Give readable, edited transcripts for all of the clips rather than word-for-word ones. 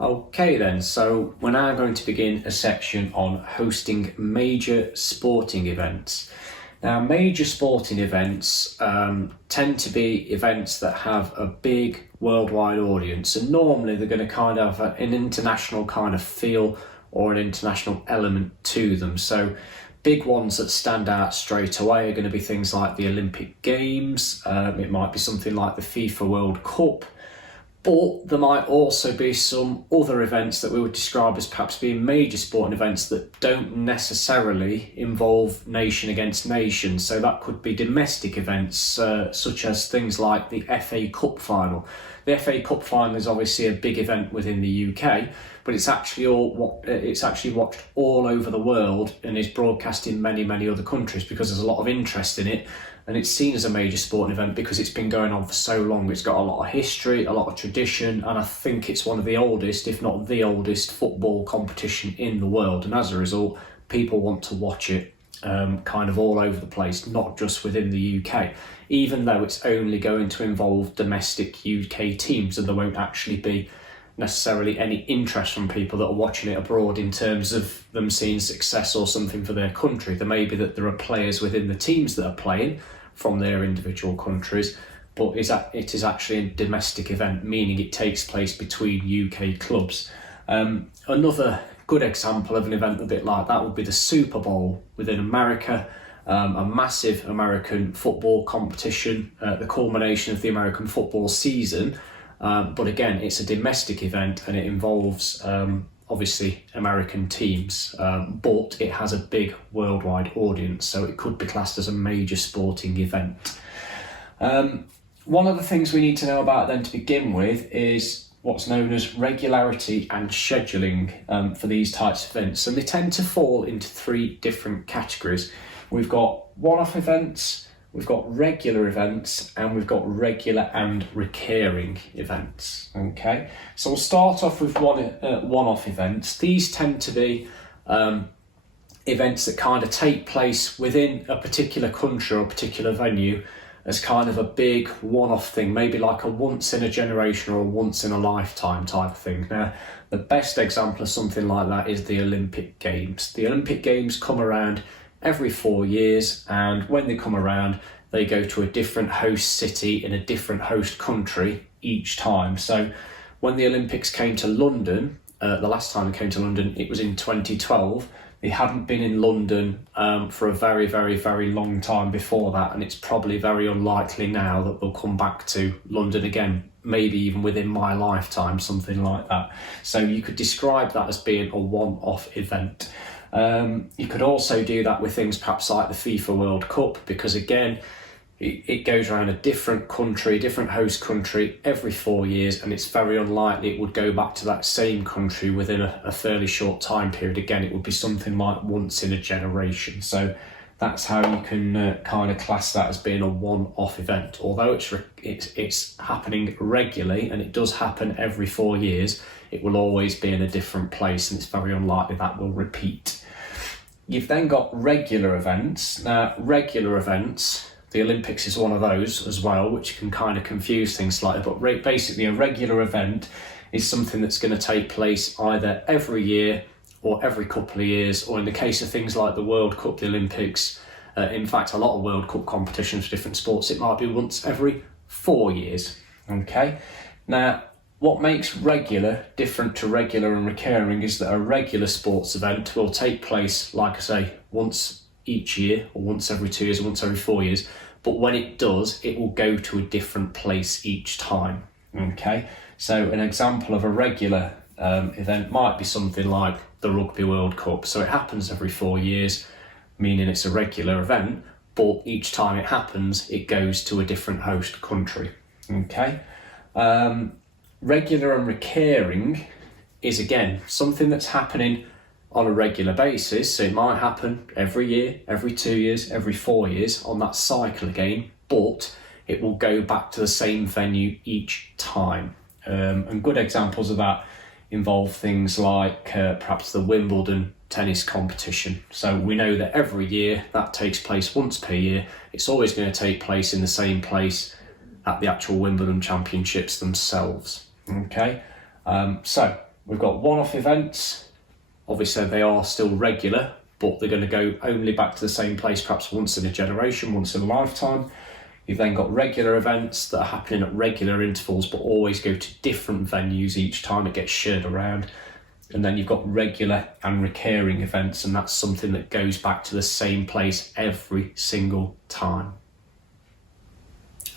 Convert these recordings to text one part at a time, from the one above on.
Okay then, so we're now going to begin a section on hosting major sporting events. Now, major sporting events tend to be events that have a big worldwide audience, and normally they're going to kind of have an international kind of feel or an international element to them. So big ones that stand out straight away are going to be things like the Olympic Games, it might be something like the FIFA World Cup, but there might also be some other events that we would describe as perhaps being major sporting events that don't necessarily involve nation against nation. So that could be domestic events, such as things like the FA Cup final. The FA Cup final is obviously a big event within the UK, but it's actually watched all over the world and is broadcast in many other countries because there's a lot of interest in it. And it's seen as a major sporting event because it's been going on for so long. It's got a lot of history, a lot of tradition, and I think it's one of the oldest, if not the oldest, football competition in the world. And as a result, people want to watch it kind of all over the place, not just within the UK, even though it's only going to involve domestic UK teams and there won't actually be necessarily any interest from people that are watching it abroad in terms of them seeing success or something for their country. There may be that there are players within the teams that are playing from their individual countries, but it is actually a domestic event, meaning it takes place between UK clubs. Another good example of an event a bit like that would be the Super Bowl within America, a massive American football competition, the culmination of the American football season. But again, it's a domestic event and it involves obviously American teams, but it has a big worldwide audience, so it could be classed as a major sporting event. One of the things we need to know about then to begin with is what's known as regularity and scheduling for these types of events, and they tend to fall into three different categories. We've got one-off events, we've got regular events, and we've got regular and recurring events. Okay, so we'll start off with one-off events. These tend to be events that kind of take place within a particular country or a particular venue as kind of a big one-off thing, maybe like a once in a generation or a once in a lifetime type of thing. Now, the best example of something like that is the Olympic Games. The Olympic Games come around every 4 years, and when they come around they go to a different host city in a different host country each time. So when the Olympics came to London, the last time they came to London, it was in 2012. They hadn't been in London for a very long time before that, and it's probably very unlikely now that they'll come back to London again, maybe even within my lifetime, something like that. So you could describe that as being a one-off event. You could also do that with things perhaps like the FIFA World Cup, because again, it goes around a different country, different host country every 4 years, and it's very unlikely it would go back to that same country within a fairly short time period. Again, it would be something like once in a generation. So that's how you can kind of class that as being a one-off event. Although it's happening regularly and it does happen every 4 years, it will always be in a different place, and it's very unlikely that will repeat. You've then got regular events. Now, regular events, the Olympics is one of those as well, which can kind of confuse things slightly, but basically a regular event is something that's going to take place either every year or every couple of years, or in the case of things like the World Cup, the Olympics, in fact, a lot of World Cup competitions for different sports, it might be once every 4 years. Okay. Now, what makes regular different to regular and recurring is that a regular sports event will take place, like I say, once each year, or once every 2 years, or once every 4 years. But when it does, it will go to a different place each time. Okay. So an example of a regular event might be something like the Rugby World Cup. So it happens every 4 years, meaning it's a regular event, but each time it happens, it goes to a different host country. Okay. Regular and recurring is, again, something that's happening on a regular basis. So it might happen every year, every 2 years, every 4 years on that cycle again, but it will go back to the same venue each time. And good examples of that involve things like perhaps the Wimbledon tennis competition. So we know that every year that takes place once per year. It's always going to take place in the same place at the actual Wimbledon championships themselves. Okay, so We've got one-off events. Obviously, they are still regular, but they're going to go only back to the same place perhaps once in a generation, once in a lifetime. You've then got regular events that are happening at regular intervals, but always go to different venues each time it gets shared around. And then you've got regular and recurring events, and that's something that goes back to the same place every single time.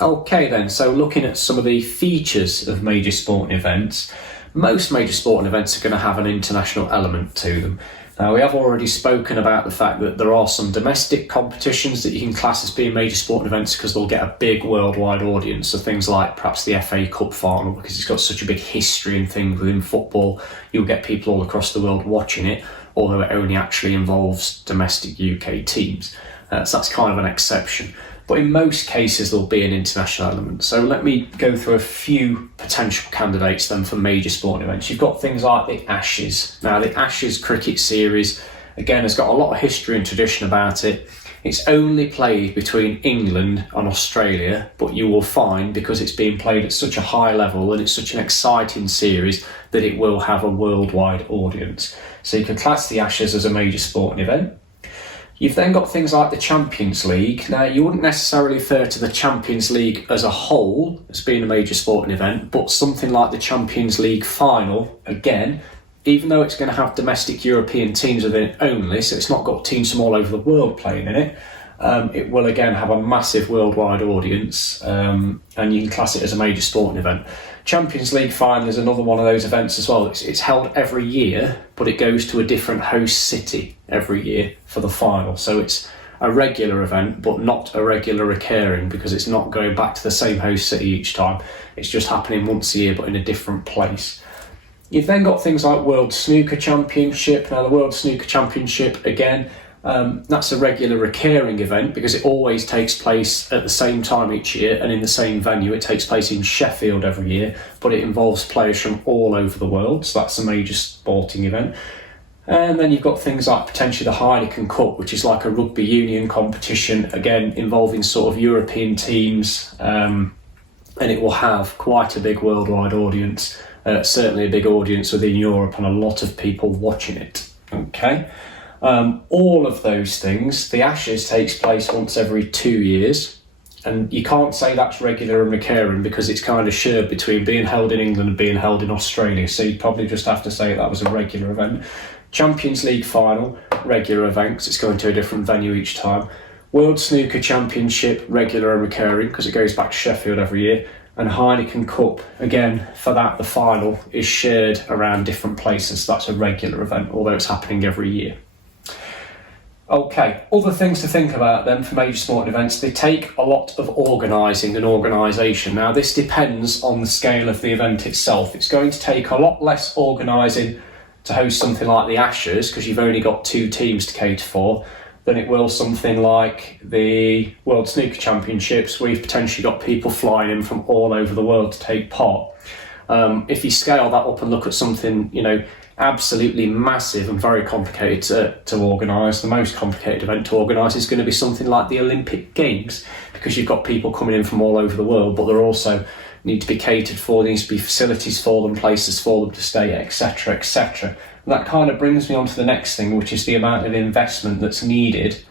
Okay then, so looking at some of the features of major sporting events, most major sporting events are going to have an international element to them. Now, we have already spoken about the fact that there are some domestic competitions that you can class as being major sporting events because they'll get a big worldwide audience. So things like perhaps the FA Cup final, because it's got such a big history and things within football, you'll get people all across the world watching it, although it only actually involves domestic UK teams. So that's kind of an exception. But in most cases, there'll be an international element. So let me go through a few potential candidates then for major sporting events. You've got things like the Ashes. Now, the Ashes cricket series, again, has got a lot of history and tradition about it. It's only played between England and Australia, but you will find, because it's being played at such a high level and it's such an exciting series, that it will have a worldwide audience. So you can class the Ashes as a major sporting event. You've then got things like the Champions League. Now, you wouldn't necessarily refer to the Champions League as a whole as being a major sporting event, but something like the Champions League final, again, even though it's going to have domestic European teams within it only, so it's not got teams from all over the world playing in it, it will again have a massive worldwide audience, and you can class it as a major sporting event. Champions League final is another one of those events as well. It's held every year, but it goes to a different host city every year for the final. So it's a regular event, but not a regular recurring, because it's not going back to the same host city each time. It's just happening once a year, but in a different place. You've then got things like World Snooker Championship. Now, the World Snooker Championship, again, that's a regular recurring event because it always takes place at the same time each year and in the same venue. It takes place in Sheffield every year, but it involves players from all over the world, so that's a major sporting event. And then you've got things like potentially the Heineken Cup, which is like a rugby union competition, again involving sort of European teams, and it will have quite a big worldwide audience, certainly a big audience within Europe and a lot of people watching it. Okay. All of those things, the Ashes takes place once every 2 years, and you can't say that's regular and recurring because it's kind of shared between being held in England and being held in Australia, so you'd probably just have to say that was a regular event. Champions League final, regular event because it's going to a different venue each time. World Snooker Championship, regular and recurring because it goes back to Sheffield every year. And Heineken Cup, again, for that, the final is shared around different places, so that's a regular event, although it's happening every year. Okay, other things to think about then for major sporting events. They take a lot of organising and organisation. Now, this depends on the scale of the event itself. It's going to take a lot less organising to host something like the Ashes, because you've only got 2 teams to cater for, than it will something like the World Snooker Championships, where you've potentially got people flying in from all over the world to take part. If you scale that up and look at something, absolutely massive and very complicated to organise, the most complicated event to organise is going to be something like the Olympic Games, because you've got people coming in from all over the world, but there also need to be catered for, there needs to be facilities for them, places for them to stay, etc, etc. And that kind of brings me on to the next thing, which is the amount of investment that's needed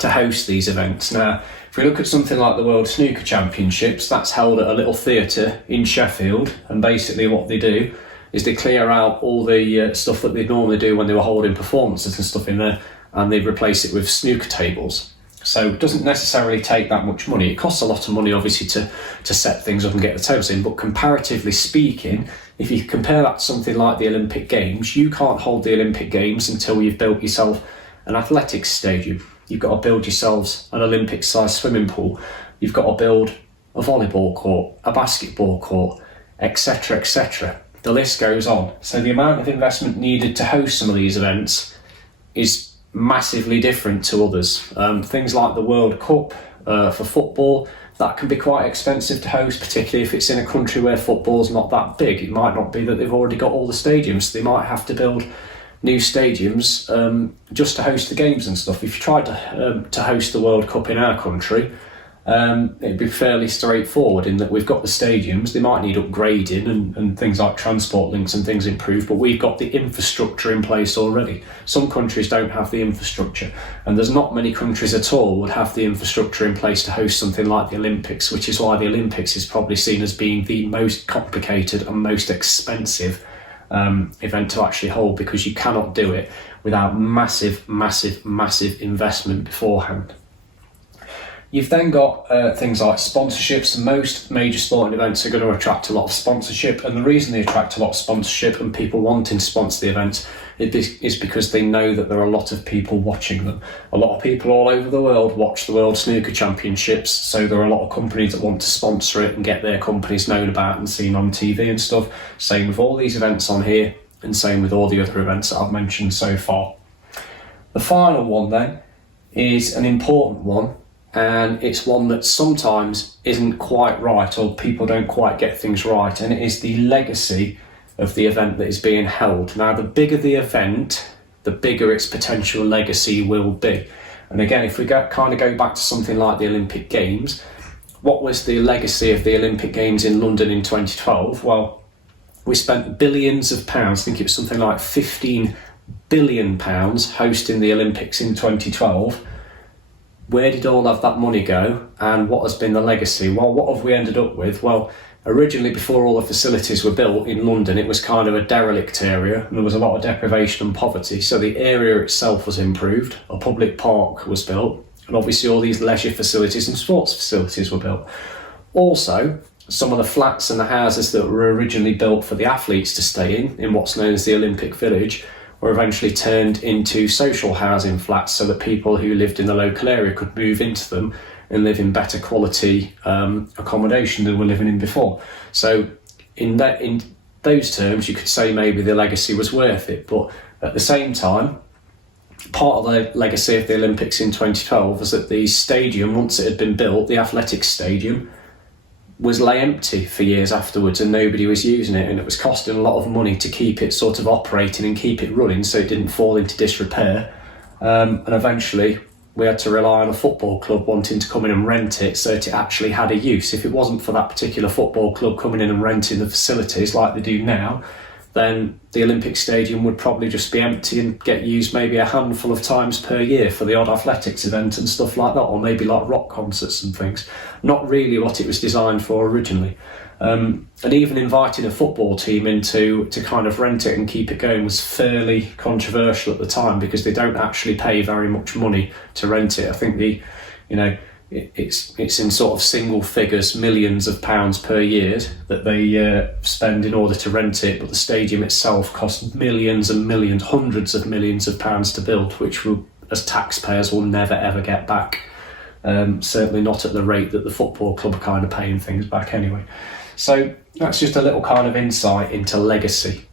to host these events. Now, if we look at something like the World Snooker Championships, that's held at a little theatre in Sheffield, and basically what they do is they clear out all the stuff that they normally do when they were holding performances and stuff in there, and they replace it with snooker tables. So it doesn't necessarily take that much money. It costs a lot of money, obviously, to set things up and get the tables in, but comparatively speaking, if you compare that to something like the Olympic Games, you can't hold the Olympic Games until you've built yourself an athletics stadium. You've got to build yourselves an Olympic-sized swimming pool. You've got to build a volleyball court, a basketball court, etc, etc. The list goes on. So the amount of investment needed to host some of these events is massively different to others. Things like the World Cup for football, that can be quite expensive to host, particularly if it's in a country where football's not that big. It might not be that they've already got all the stadiums, so they might have to build new stadiums just to host the games and stuff. If you tried to host the World Cup in our country, it'd be fairly straightforward in that we've got the stadiums. They might need upgrading and things like transport links and things improved, but we've got the infrastructure in place already. Some countries don't have the infrastructure, and there's not many countries at all would have the infrastructure in place to host something like the Olympics, which is why the Olympics is probably seen as being the most complicated and most expensive event to actually hold, because you cannot do it without massive investment beforehand. You've then got things like sponsorships. Most major sporting events are going to attract a lot of sponsorship, and the reason they attract a lot of sponsorship and people wanting to sponsor the events is because they know that there are a lot of people watching them. A lot of people all over the world watch the World Snooker Championships, so there are a lot of companies that want to sponsor it and get their companies known about and seen on TV and stuff. Same with all these events on here, and same with all the other events that I've mentioned so far. The final one then is an important one, and it's one that sometimes isn't quite right, or people don't quite get things right, and it is the legacy of the event that is being held. Now, the bigger the event, the bigger its potential legacy will be. And again, if we go back to something like the Olympic Games, what was the legacy of the Olympic Games in London in 2012? Well, we spent billions of pounds, I think it was something like £15 billion hosting the Olympics in 2012. Where did all of that money go, and what has been the legacy? Well, what have we ended up with? Well, originally, before all the facilities were built in London, it was kind of a derelict area, and there was a lot of deprivation and poverty. So the area itself was improved, a public park was built, and obviously all these leisure facilities and sports facilities were built. Also, some of the flats and the houses that were originally built for the athletes to stay in what's known as the Olympic Village, were eventually turned into social housing flats so that people who lived in the local area could move into them and live in better quality accommodation than were living in before. So in those terms, you could say maybe the legacy was worth it, but at the same time, part of the legacy of the Olympics in 2012 was that the stadium, once it had been built, the athletics stadium, was lay empty for years afterwards, and nobody was using it, and it was costing a lot of money to keep it sort of operating and keep it running so it didn't fall into disrepair. And eventually we had to rely on a football club wanting to come in and rent it so that it actually had a use. If it wasn't for that particular football club coming in and renting the facilities like they do now, then the Olympic Stadium would probably just be empty and get used maybe a handful of times per year for the odd athletics event and stuff like that, or maybe like rock concerts and things. Not really what it was designed for originally. And even inviting a football team in to kind of rent it and keep it going was fairly controversial at the time, because they don't actually pay very much money to rent it. I think it's in sort of single figures, millions of pounds per year that they spend in order to rent it, but the stadium itself costs millions and millions, hundreds of millions of pounds to build, which will, as taxpayers, will never ever get back. Certainly not at the rate that the football club are kind of paying things back anyway. So that's just a little kind of insight into legacy.